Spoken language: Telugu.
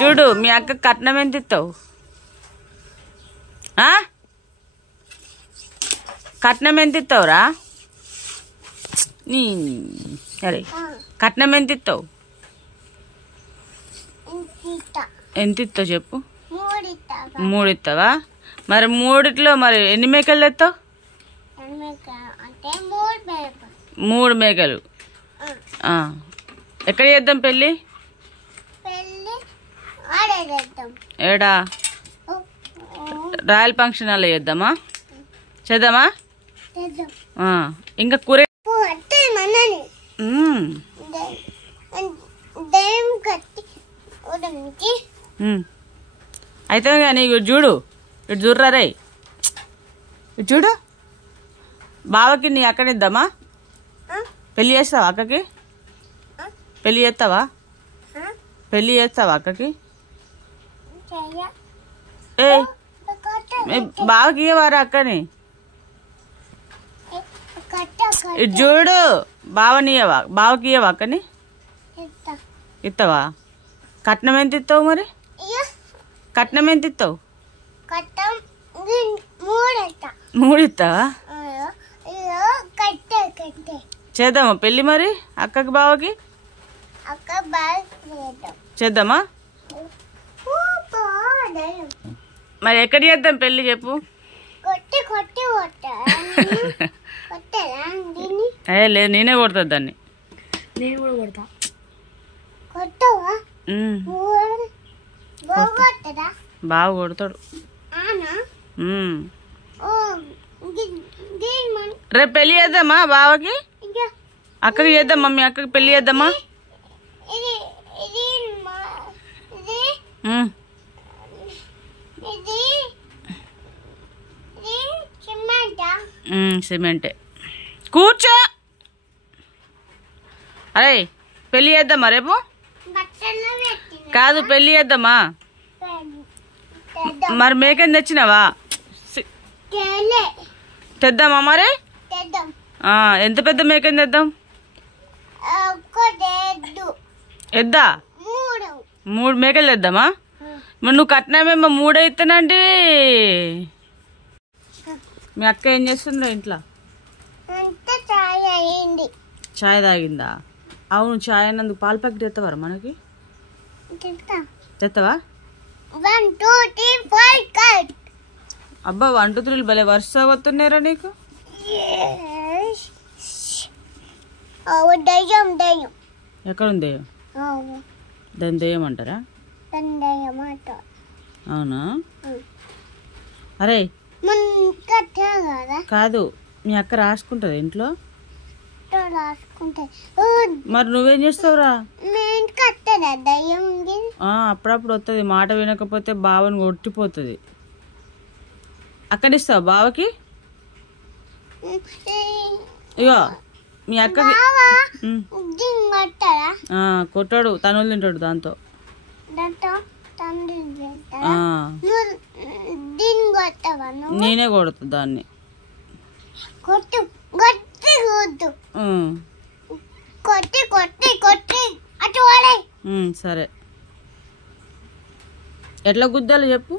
చూడు మీ అక్క కట్నం ఎంత ఇస్తావు? కట్నం ఎంత ఇస్తావురా? అరే కట్నం ఎంత ఇస్తావు? ఎంత ఇస్తావు చెప్పు. 3 ఇస్తావా? మరి 3 మరి ఎన్ని మేకలు తెస్తావు? 3 మేకలు. ఎక్కడ చేద్దాం పెళ్ళి? ఏడా రాయల్ ఫంక్షన్ హాల్లో చేద్దామా? చేద్దామా? ఇంకా కూర అయితే కానీ చూడు, ఇటు చూడరా రే, ఇటు చూడు. బావకి నీ అక్కడిద్దామా? పెళ్ళి చేస్తావా అక్కకి? పెళ్ళి చేస్తావా? పెళ్ళి చేస్తావా అక్కకి? ఏ బావకి ఇవ్వరా అక్కని? ఇటు చూడు, బావనియవా? బావకి ఇవ్వవా అక్కని? ఇస్తావా? కట్నం ఎంత ఇస్తావు మరి? కట్నం ఎంత ఇస్తావు? 3 ఇస్తావా? చేద్దామా పెళ్ళి మరి అక్కకి బావకి? చేద్దామా? మరి ఎక్కడ చేద్దాం పెళ్ళి చెప్పు. లేదు నేనే కొడతా దాన్ని. నేను కూడా కొడతా. బాగా కొడతాడు. రేపు పెళ్ళి చేద్దామా బావకి? అక్కకి చేద్దాం. మమ్మీ అక్కకి పెళ్ళి చేద్దామా? సిమెంటే. కూర్చో. అరే పెళ్ళి చేద్దామా రేపు? కాదు పెళ్ళి చేద్దామా? మరి మేకని తెచ్చినావా? తెద్దామా మరి? ఎంత పెద్ద మేకని తెద్దాం? ఎద్దా 3 మేకలు తెద్దామా? మరి నువ్వు కట్నామేమో 3 అవుతానంటే మీ అక్క ఏం చేస్తుందో ఇంట్లో? చాయ్ తాగిందా? అవును, చాయ్ అన్నందుకు పాలు ప్యాకెట్ తెస్తావారా మనకి? తెస్తావా? అబ్బా 1 2 3 భలే వరుస వస్తున్నారా నీకు? ఎక్కడుంది దెయ్యం? దాన్ని దెయ్యం అంటారా? అవునా? అరే కాదు, మీ అక్క రాసుకుంటది ఇంట్లో. మరి నువ్వేం చేస్తావురా? అప్పుడప్పుడు వస్తుంది, మాట వినకపోతే బావని కొట్టిపోతుంది. అక్కడిస్తావు బావకి? ఇగో మీ అక్కకి కొట్టాడు, తనులు తింటాడు దాంతో. నేనే కొడతా దాన్ని. సరే ఎట్లా గుద్దాలో చెప్పు.